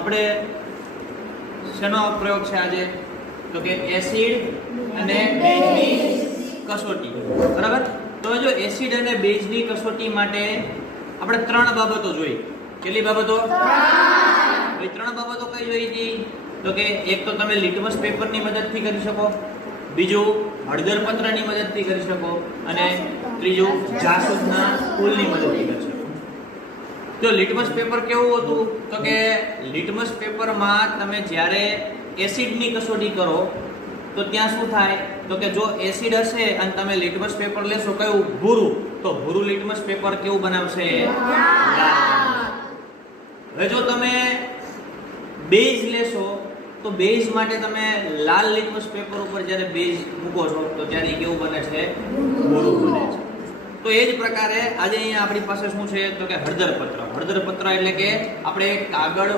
આપણે શેનો પ્રયોગ છે આજે? તો કે એસિડ અને બેઝની કસોટી. બરાબર? તો જો એસિડ અને બેઝની કસોટી માટે આપણે 3 બાબતો જોઈ. કેટલી બાબતો? 3 બાબતો કઈ જોઈ હતી? તો કે એક તો તમે લિટમસ પેપરની મદદથી કરી શકો, બીજું હળદર પત્રની મદદથી કરી શકો, અને ત્રીજું જાસૂદના ફૂલની મદદથી કરી શકો. તો લિટમસ પેપર કેવું હતું? તો કે લિટમસ પેપરમાં તમે જ્યારે એસિડની કસોટી કરો તો ત્યાં શું થાય? તો કે જો એસિડ હશે અને તમે લિટમસ પેપર લેશો કયું? ભૂરું. તો ભૂરું લિટમસ પેપર કેવું બનાવશે? હવે જો તમે બેઝ લેશો તો બેઝ માટે તમે લાલ લિટમસ પેપર ઉપર જ્યારે બેઝ મૂકો છો તો ત્યારે કેવું બને છે? ભૂરું બને છે. તો એ જ પ્રકારે આજે અહીંયા આપણી પાસે શું છે? તો કે હળદર પત્ર. હળદર પત્ર એટલે કે આપણે કાગળ